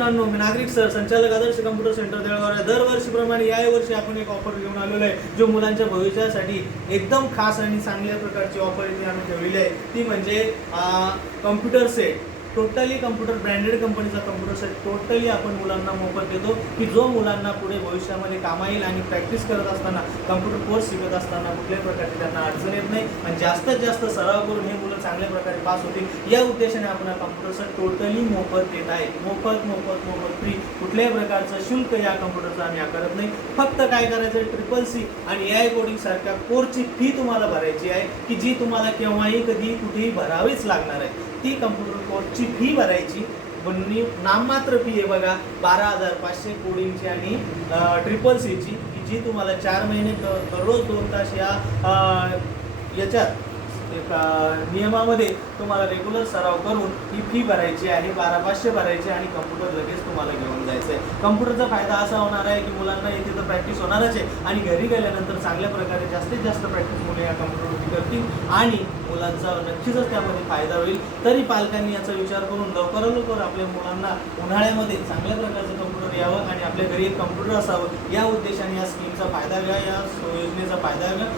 मित्रांनो, मी नागरिक सर, संचालक आदर्श कम्प्युटर सेंटर देळगाव. दरवर्षीप्रमाणे याही वर्षी आपण एक ऑफर घेऊन आलेलो आहे, जो मुलांच्या भविष्यासाठी एकदम खास आणि चांगल्या प्रकारची ऑफर इथे आम्ही ठेवलेली आहे. ती म्हणजे computer set. Totally computer branded कंपनीचा कम्प्युटर सेट टोटली आपण मुलांना मोफत देतो, की जो मुलांना पुढे भविष्यामध्ये कामा येईल आणि प्रॅक्टिस करत असताना, कम्प्युटर कोर्स शिकत असताना कुठल्याही प्रकारची त्यांना अडचण येत नाही आणि जास्तीत जास्त सराव करून हे मुलं चांगल्या प्रकारे पास होतील या उद्देशाने आपण हा कम्प्युटर सेट टोटली मोफत देत आहे. मोफत मोफत मोफत फ्री. कुठल्याही प्रकारचं शुल्क या कम्प्युटरचं आम्ही आकारत नाही. फक्त काय करायचं, ट्रिपल-सी आणि AI कोडिंग सारख्या कोर्सची फी तुम्हाला भरायची आहे, की जी तुम्हाला केव्हाही कधी कुठेही भरावीच लागणार आहे. ती कम्प्युटर कोर्सची फी भरायची. नाममात्र फी आहे बघा, 12,500 कोडिंगची आणि ट्रिपल-सीची, जी तुम्हाला 4 महिने दररोज 2 तास याच्यात नियमामध्ये तुम्हाला रेग्युलर सराव करून ही फी भरायची आहे. 12,500 भरायची आणि कम्प्युटर लगेच तुम्हाला घेऊन जायचं आहे. कम्प्युटरचा फायदा असा होणार आहे की मुलांना इथे तर प्रॅक्टिस होणारच आहे आणि घरी गेल्यानंतर चांगल्या प्रकारे जास्तीत जास्त प्रॅक्टिस मुले या कम्प्युटरवरती करतील आणि मुलांचा नक्कीच त्यामध्ये फायदा होईल. तरी पालकांनी याचा विचार करून लवकरात लवकर आपल्या मुलांना उन्हाळ्यामध्ये चांगल्या प्रकारचं कम्प्युटर यावं आणि आपल्या घरी एक कम्प्युटर असावं या उद्देशाने या स्कीमचा फायदा घ्या, या योजनेचा फायदा घ्या,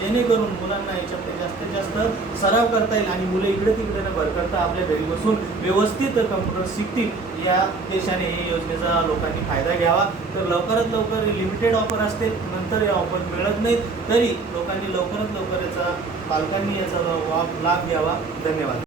जेणेकरून मुलांना याच्यामध्ये जास्तीत जास्त सराव करता येईल आणि मुलं इकडे तिकडे न भर करता आपल्या घरी बसून व्यवस्थित कम्प्युटर शिकतील. या उद्देशाने ही योजनेचा लोकांनी फायदा घ्यावा. तर लवकरात लवकर लिमिटेड ऑफर असते, नंतर या ऑफर मिळत नाहीत. तरी लोकांनी लवकरात लवकर पालकांनी याचा लाभ घ्यावा. धन्यवाद.